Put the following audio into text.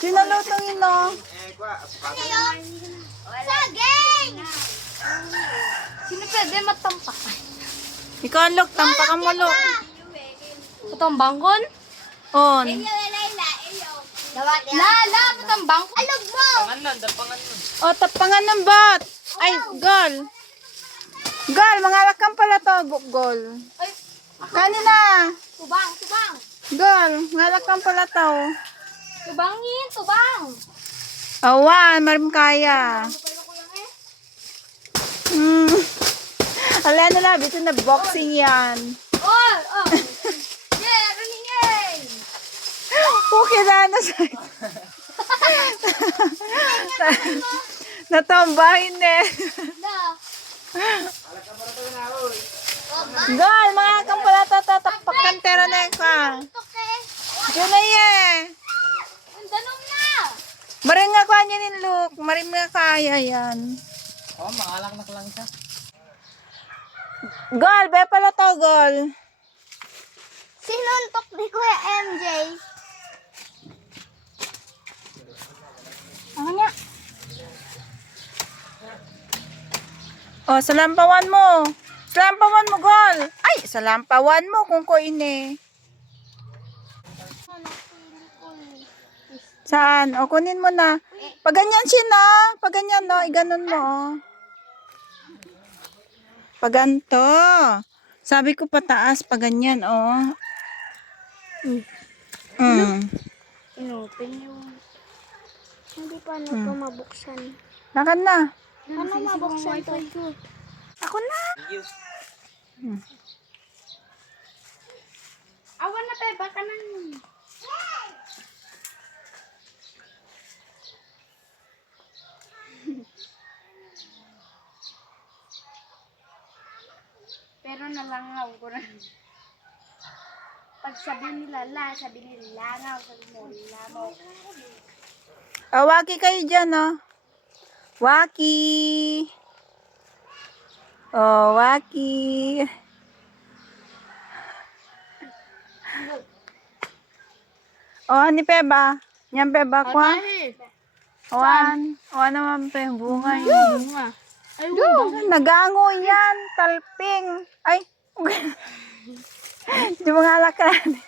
Sinalutong yun, no? Saging! Sino pwede matampak? Ikaw, Lok, tampakan mo, Lok. Ito ang bangkon? On. Lala, ito ang bangkon? Alog mo! O, tapangan ng bat. Ay, gol. Gol, mangalak kang pala to. Ay, Kanina. tubang, tubang. Gol, ngalak kang pala to. Tubangin, tubang. Awan, marim kaya. Hmm. Ala na labi, ito na boxing yan. Oh, oh. Yeah, running game. Okay na na sa... Natambahin eh. Na. Gal, mga kang pala tatapak kantero na ka. Diyan na ye. Maring nga kanya ni Luke. Maring nga kaya yan. Oh, mangalak na lang siya. Gal, be pala to, Gal. Sinuntok ni Kuya MJ. Ano nga? O, salampawan mo. Salampawan mo, Gal. Ay, salampawan mo kung ko ini. Saan? O, kunin mo na. Pag ganyan siya na. Pag ganyan, no. Iganon mo, o. Pag ganito. Sabi ko pataas, pag ganyan, o. Mm. Inopen yung... Hindi pa na ito mabuksan. Lakad na. Ano mabuksan to? Ako na. Awan na tayo, baka nang... Pero nalangaw ko na. Pag sabi nila la, sabi nila langaw, sabi mo langaw. O, waki kayo dyan, o. Waki. O, waki. O, ni Peba. Yan, Peba, kwa. Oan. Oan naman, Pe. Bunga yun. Ay, Nagango yan. Talping. Ay. Di mo nga alakan.